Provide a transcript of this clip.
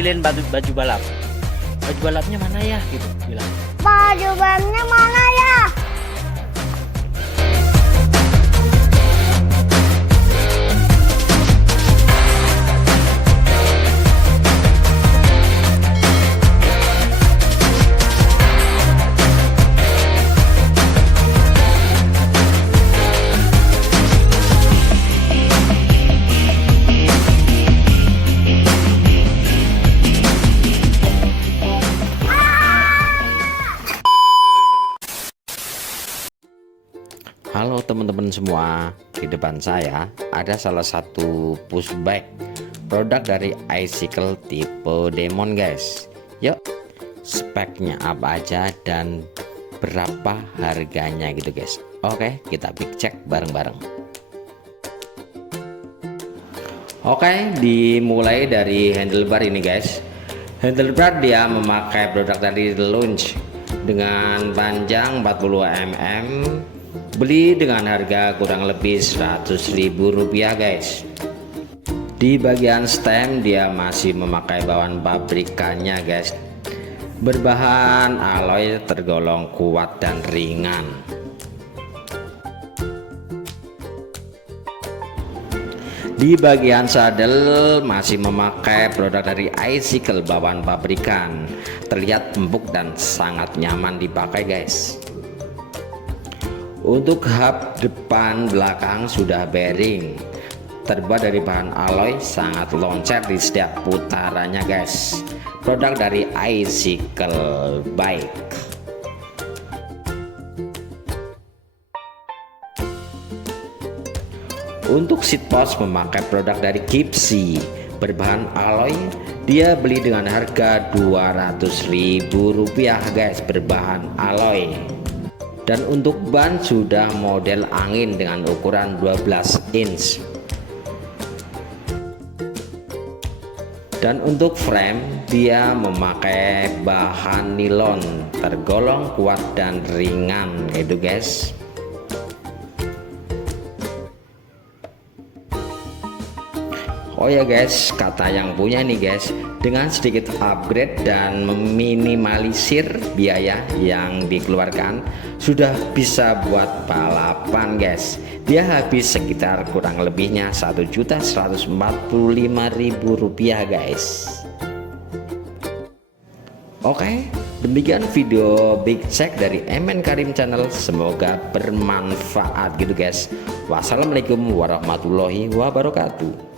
pilihin baju balap. Baju balapnya mana ya gitu bilang. Baju balapnya mana ya? Halo teman-teman semua, di depan saya ada salah satu push bike produk dari iCycle tipe Demon guys. Yuk, speknya apa aja dan berapa harganya gitu guys. Oke, kita cek bareng-bareng. Oke, dimulai dari handlebar ini guys. Handlebar dia memakai produk dari Launch dengan panjang 40 mm, beli dengan harga kurang lebih 100.000 rupiah guys. Di bagian stem dia masih memakai bawaan pabrikannya guys, berbahan alloy tergolong kuat dan ringan. Di bagian saddle masih memakai produk dari iCycle bawaan pabrikan, terlihat empuk dan sangat nyaman dipakai guys. Untuk hub depan belakang sudah bearing, terbuat dari bahan alloy, sangat loncat di setiap putarannya guys. Produk dari iCycle bike. Untuk seat post memakai produk dari Gipsy berbahan alloy, dia beli dengan harga 200.000 rupiah guys, berbahan alloy. Dan untuk ban sudah model angin dengan ukuran 12 inch. Dan untuk frame dia memakai bahan nilon tergolong kuat dan ringan gitu guys. Oh ya guys, kata yang punya nih guys, dengan sedikit upgrade dan meminimalisir biaya yang dikeluarkan sudah bisa buat balapan guys. Dia habis sekitar kurang lebihnya 1.145.000 rupiah guys. Oke, demikian video big check dari MN Karim Channel, semoga bermanfaat gitu guys. Wassalamualaikum warahmatullahi wabarakatuh.